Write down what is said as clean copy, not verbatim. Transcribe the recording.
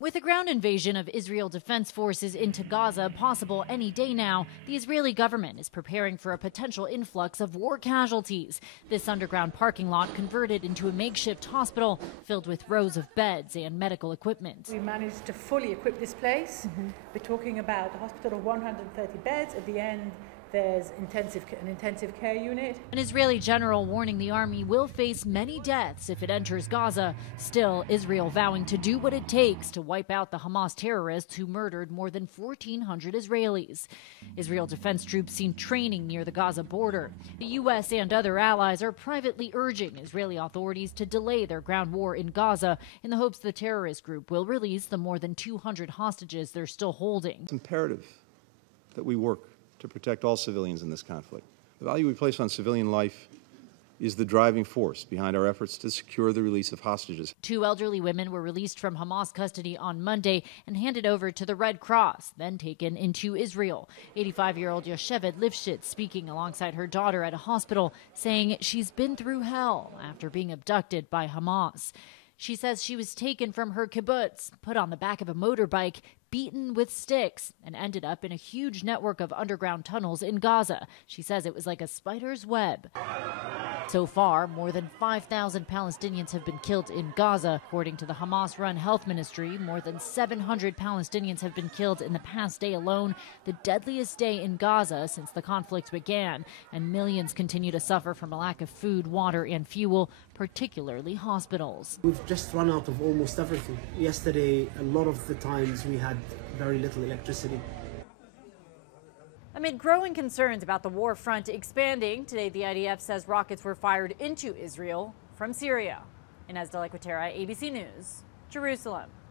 With a ground invasion of Israel Defense Forces into Gaza possible any day now, the Israeli government is preparing for a potential influx of war casualties. This underground parking lot converted into a makeshift hospital filled with rows of beds and medical equipment. We managed to fully equip this place. We're talking about a hospital of 130 beds. At the end, there's an intensive care unit. An Israeli general warning the army will face many deaths if it enters Gaza. Still, Israel vowing to do what it takes to wipe out the Hamas terrorists who murdered more than 1,400 Israelis. Israel defense troops seen training near the Gaza border. The U.S. and other allies are privately urging Israeli authorities to delay their ground war in Gaza in the hopes the terrorist group will release the more than 200 hostages they're still holding. It's imperative that we work to protect all civilians in this conflict. The value we place on civilian life is the driving force behind our efforts to secure the release of hostages. 2 elderly women were released from Hamas custody on Monday and handed over to the Red Cross, then taken into Israel. 85-year-old Yocheved Lifschitz speaking alongside her daughter at a hospital, saying she's been through hell after being abducted by Hamas. She says she was taken from her kibbutz, put on the back of a motorbike, beaten with sticks, and ended up in a huge network of underground tunnels in Gaza. She says it was like a spider's web. So far, more than 5,000 Palestinians have been killed in Gaza. According to the Hamas-run health ministry, more than 700 Palestinians have been killed in the past day alone, the deadliest day in Gaza since the conflict began. And millions continue to suffer from a lack of food, water, and fuel, particularly hospitals. We've just run out of almost everything. Yesterday, a lot of the times we had very little electricity. Amid growing concerns about the war front expanding, today the IDF says rockets were fired into Israel from Syria. Inez de la Cuetara, ABC News, Jerusalem.